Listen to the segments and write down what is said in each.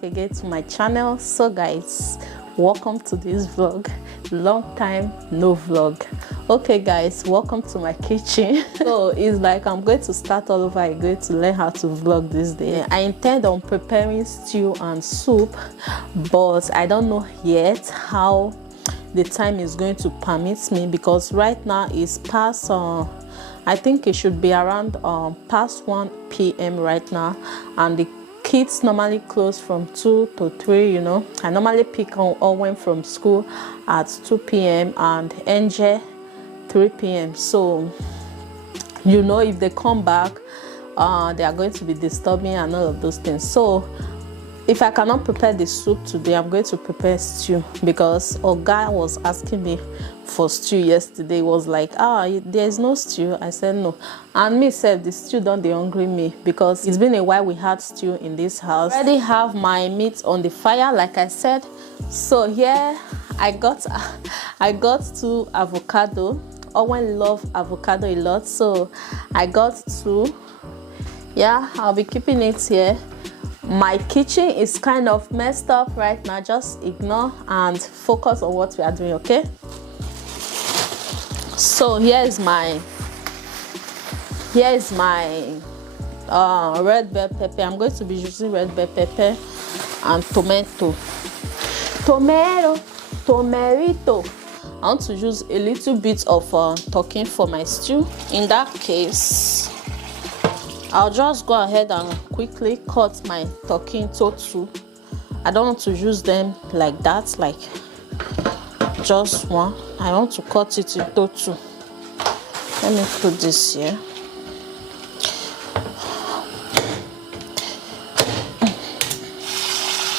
back again to my channel. So guys, welcome to this vlog. Long time no vlog. Okay guys, welcome to my kitchen. So it's like I'm going to start all over again to learn how to vlog this day. I intend on preparing stew and soup, but I don't know yet how the time is going to permit me, because right now it's past I think it should be around past 1 p.m. right now, and the kids normally close from 2 to 3. You know, I normally pick on Owen from school at 2 p.m. and Angel 3 p.m. so you know, if they come back they are going to be disturbing and all of those things. So if I cannot prepare the soup today, I'm going to prepare stew, because Oga was asking me for stew yesterday. He was like, there's no stew. I said no, and me said the stew don't dey hungry me, because it's been a while we had stew in this house. I already have my meat on the fire, like I said. So here I got 2 avocado. Owen love avocado a lot, so I got 2. Yeah, I'll be keeping it here. My kitchen is kind of messed up right now. Just ignore and focus on what we are doing, okay? So here is my red bell pepper. I'm going to be using red bell pepper and tomato. I want to use a little bit of turkey for my stew. In that case, I'll just go ahead and quickly cut my turkey into 2. I don't want to use them like that, like just one. I want to cut it into 2. Let me put this here.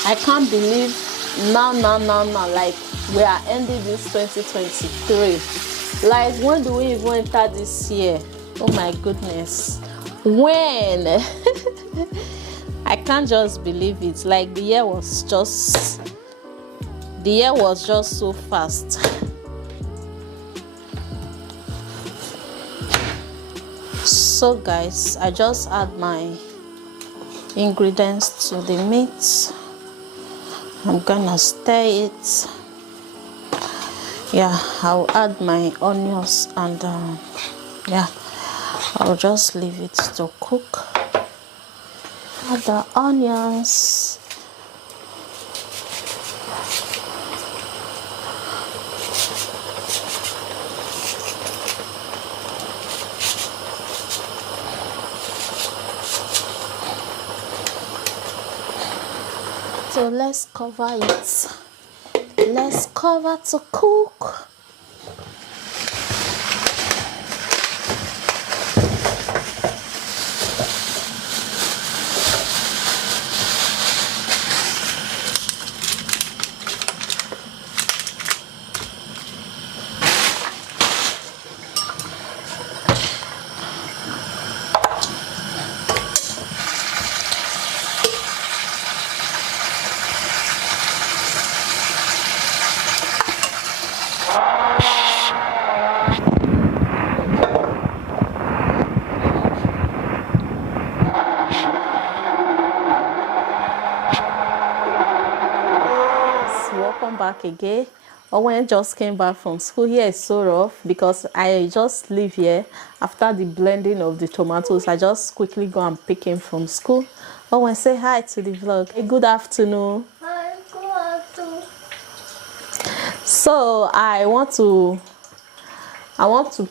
I can't believe now, like we are ending this 2023. Like, when do we even enter this year? Oh my goodness. When? I can't just believe it. Like, the year was just so fast. So guys, I just add my ingredients to the meat. I'm gonna stir it. Yeah, I'll add my onions, and yeah, I'll just leave it to cook. Add the onions. So let's cover it. Let's cover to cook. Welcome back again. Owen just came back from school. Here is so rough because I just leave here after the blending of the tomatoes. I just quickly go and pick him from school. Owen, say hi to the vlog. Hey, good afternoon. Hi, good afternoon. So I want to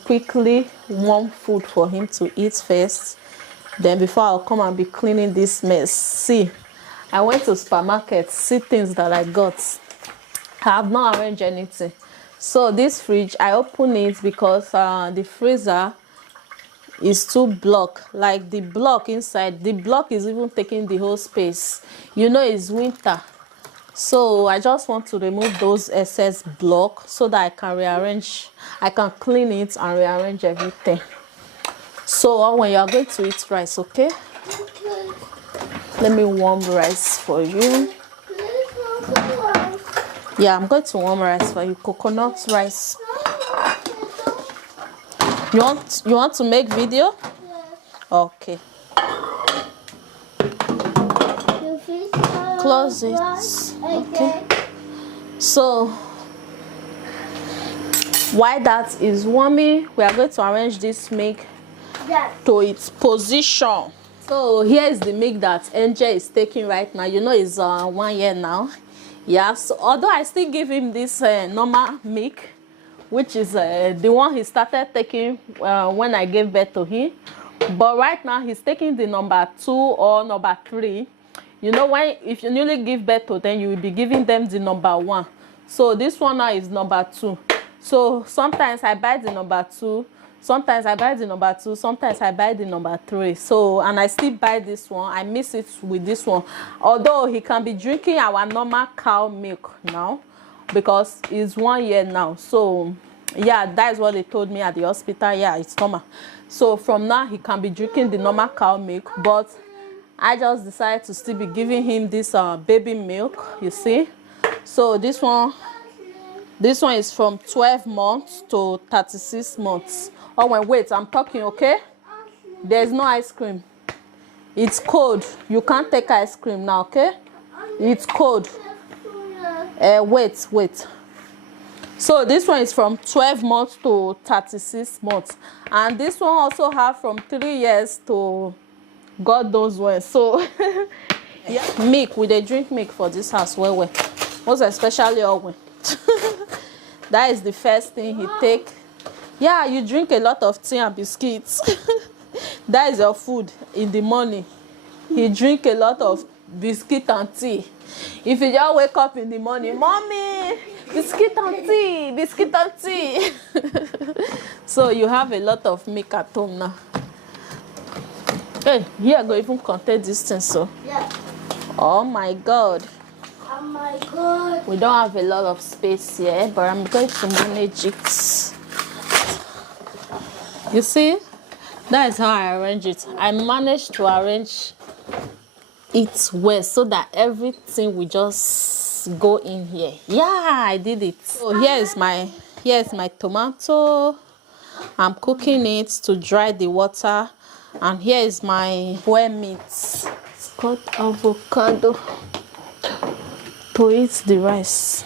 quickly warm food for him to eat first. Then before I'll come and be cleaning this mess. See, I went to supermarket, see things that I got. I have not arranged anything. So this fridge, I open it because the freezer is too blocked. Like, the block inside, the block is even taking the whole space. You know, it's winter. So I just want to remove those excess block so that I can rearrange. I can clean it and rearrange everything. So when you are going to eat rice, okay? Okay. Let me warm rice for you. Yeah, I'm going to warm rice for you. Coconut rice. You want to make video? Yes. Okay. close it. Okay. So while that is warming, we are going to arrange this milk to its position. So here is the milk that Angel is taking right now. You know it's 1 year now. Yeah, so although I still give him this normal milk, which is the one he started taking when I gave birth to him, but right now he's taking the number 2 or number 3. You know, if you newly give birth to them, you will be giving them the number 1. So this one now is number 2. So sometimes I buy the number 2, sometimes I buy the number 2, sometimes I buy the number 3. So, and I still buy this one. I mix it with this one. Although he can be drinking our normal cow milk now because it's 1 year now. So yeah, that is what they told me at the hospital. Yeah, it's normal. So from now he can be drinking the normal cow milk, but I just decided to still be giving him this baby milk, you see. So this one is from 12 months to 36 months. Oh, wait, I'm talking, okay? There's no ice cream. It's cold. You can't take ice cream now, okay? It's cold. Wait. So this one is from 12 months to 36 months. And this one also have from 3 years to God knows when. So, yeah. Milk, we dey drink milk for this house well. Most especially Owen. That is the first thing he take. Yeah, you drink a lot of tea and biscuits. That is your food in the morning. He drink a lot of biscuit and tea. If you just wake up in the morning, mommy, biscuit and tea, biscuit and tea. So you have a lot of milk at home now. Hey, here go even contain this thing, so. Yeah. Oh my God. Oh my God. We don't have a lot of space here, but I'm going to manage it. You see? That is how I arrange it. I managed to arrange it well so that everything will just go in here. Yeah, I did it. So here is my tomato. I'm cooking it to dry the water. And here is my boiled meat. It's called avocado. To eat the rice.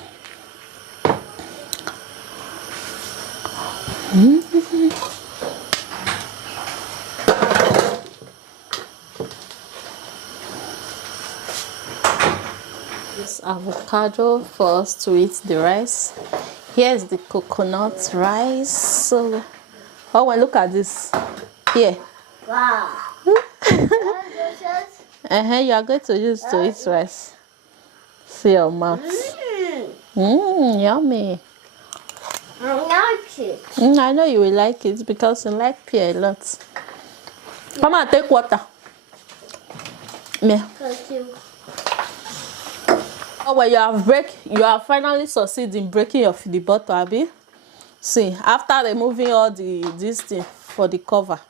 This avocado for us to eat the rice. Here's the coconut rice. So, oh, well, look at this. Here. Wow. You are going to use to eat rice. See your mouth. Yummy. I like it. I know you will like it because you like pear a lot. Mama, take water. Yeah. Thank you. Oh, well, you have finally succeeded in breaking your the bottle, Abby. See, after removing all this thing for the cover,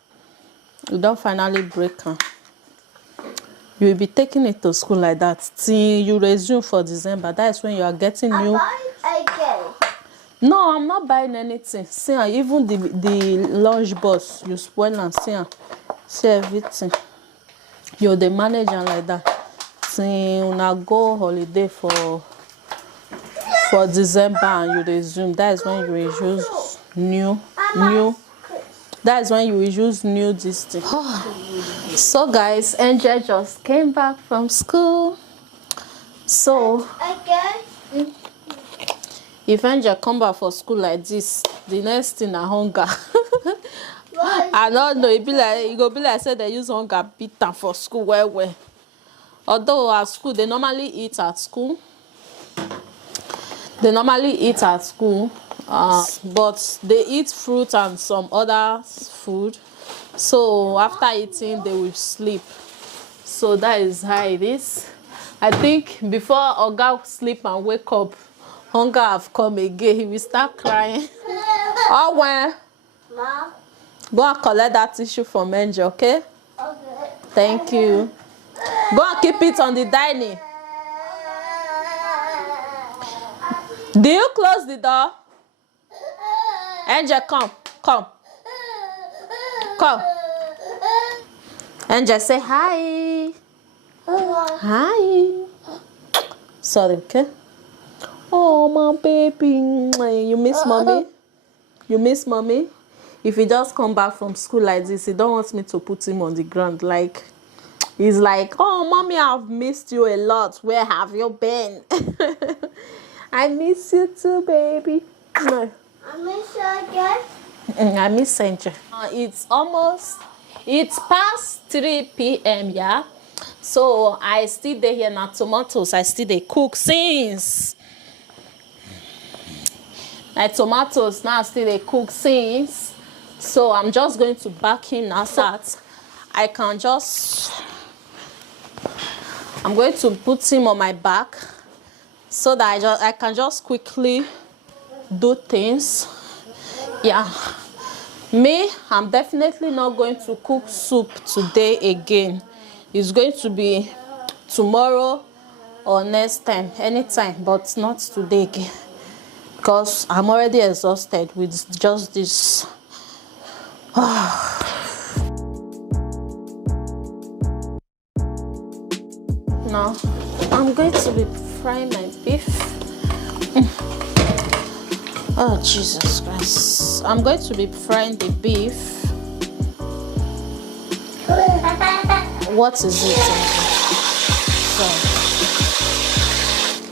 you don't finally break her. You will be taking it to school like that till you resume for December. That is when you are getting new. Again. No, I'm not buying anything. See, even the lunch box, you spoil and see everything. You're the manager like that. See, una go holiday for December and you resume. That is when you will use new. That is when you will use new this thing. So guys, Angel just came back from school. So Again. if Angel come back for school like this, the next thing is hunger. I don't know, it go be like say they use hunger beat them for school well. Although at school they normally eat at school. But they eat fruit and some other food. So after eating, they will sleep. So that is how it is. I think before Oga sleep and wake up, hunger have come again. He will start crying. Oh, when? Mom. Go and collect that tissue from Angel, okay? Okay. Thank you. Go and keep it on the dining. Do you close the door? Angel, come. Angel, say hi. Hi. Sorry, okay? Oh, my baby. You miss mommy? You miss mommy? If he just come back from school like this, he don't want me to put him on the ground. Like, he's like, oh, mommy, I've missed you a lot. Where have you been? I miss you too, baby. I miss you again. I miss Sanjay. It's past 3 p.m. Yeah, so I still dey here na tomatoes. I still dey cook since. My tomatoes now still dey cook since. So I'm just going to back in now. That I'm going to put him on my back so that I can just quickly do things. Yeah. Me, I'm definitely not going to cook soup today again. It's going to be tomorrow or next time, anytime, but not today again. Because I'm already exhausted with just this. Now, I'm going to be frying my beef. Oh, Jesus Christ. I'm going to be frying the beef. What is it?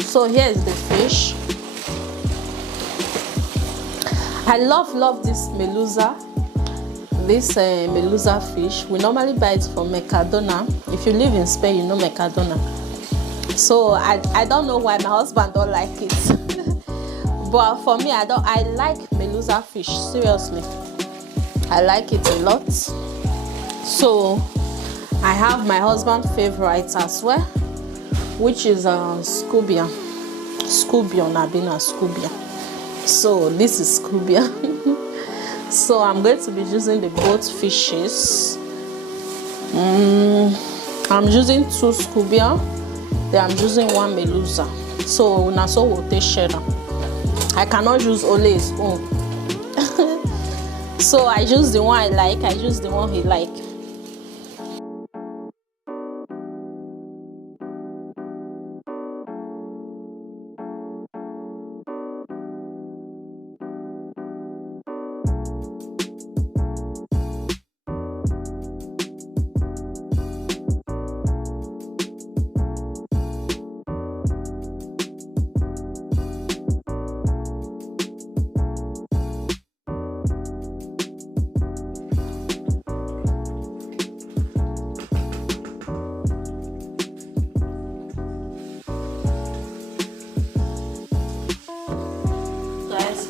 So here's the fish. I love this melusa. This melusa fish. We normally buy it from Mercadona. If you live in Spain, you know Mercadona. So I don't know why my husband don't like it. But for me, I like melusa fish, seriously. I like it a lot. So I have my husband's favorite as well, which is scubia. So this is scubia. So I'm going to be using the both fishes. I'm using 2 scubia. Then I'm using 1 melusa. So now we'll take share now. I cannot use only his own. So I use the one I like, I use the one he like.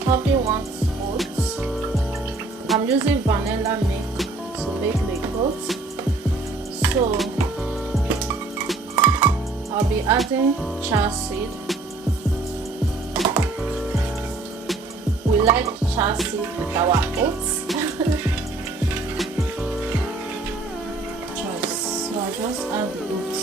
Hubby wants oats. I'm using vanilla milk to make the oats. So I'll be adding chia seed. We like chia seed with our oats. So I just add the oats.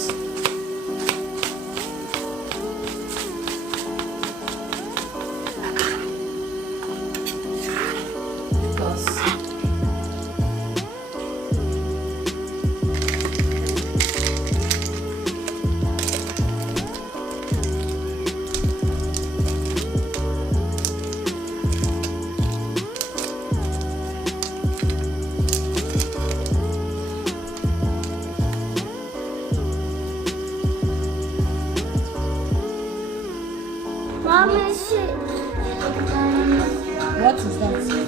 Mommy, What is that?